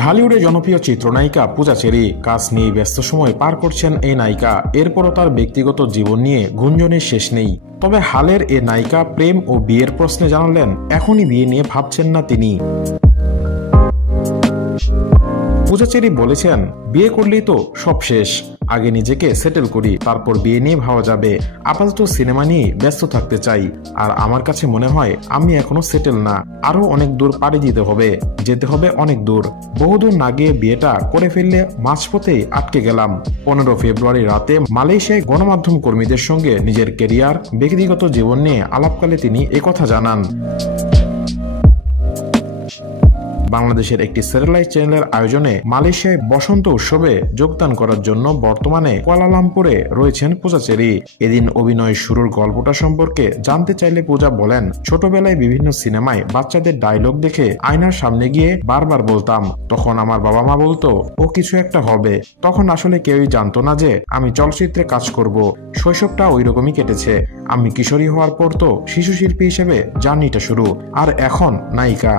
ঢালিউডে জনপ্রিয় চিত্রনায়িকা পূজা চেরি কাজ নিয়ে ব্যস্ত সময় পার করছেন এই নায়িকা। এরপরও তার ব্যক্তিগত জীবন নিয়ে গুঞ্জনের শেষ নেই। তবে হালের এ নায়িকা প্রেম ও বিয়ের প্রশ্নে জানালেন এখনই বিয়ে নিয়ে ভাবছেন না তিনি। পূজা চেরি বলেছেন, বিয়ে করলেই তো সব শেষ, আগে নিজেকে সেটেল করি, তারপর বিয়ে নিয়ে ভাবা যাবে। আপাতত সিনেমা নিয়ে ব্যস্ত থাকতে চাই। আর আমার কাছে মনে হয় আমি এখনো সেটেল না, আরো অনেক দূর পাড়ি দিতে হবে, যেতে হবে অনেক দূর। বহুদূর না গিয়ে বিয়েটা করে ফেললে মাঝপথেই আটকে গেলাম। 15 ফেব্রুয়ারি রাতে মালয়েশিয়ায় গণমাধ্যম কর্মীদের সঙ্গে নিজের ক্যারিয়ার, ব্যক্তিগত জীবন নিয়ে আলাপকালে তিনি একথা জানান। বাংলাদেশের একটি স্যাটেলাইট চ্যানেলের আয়োজনে মালয়েশিয়ায় বসন্ত উৎসবে যোগদান করার জন্য বর্তমানে কুয়ালালামপুরে রয়েছেন পূজা চেরি। এদিন অভিনয় শুরুর গল্পটা সম্পর্কে জানতে চাইলে পূজা বলেন, ছোটবেলায় বিভিন্ন সিনেমায় বাচ্চাদের ডায়লগ দেখে আয়নার সামনে গিয়ে বারবার বলতাম। তখন আমার বাবা মা বলতো ও কিছু একটা হবে। তখন আসলে কেউই জানতো না যে আমি চলচ্চিত্রে কাজ করব। শৈশবটা ওই রকমই কেটেছে। আমি কিশোরী হওয়ার পর তো শিশু শিল্পী হিসেবে জার্নিটা শুরু, আর এখন নায়িকা।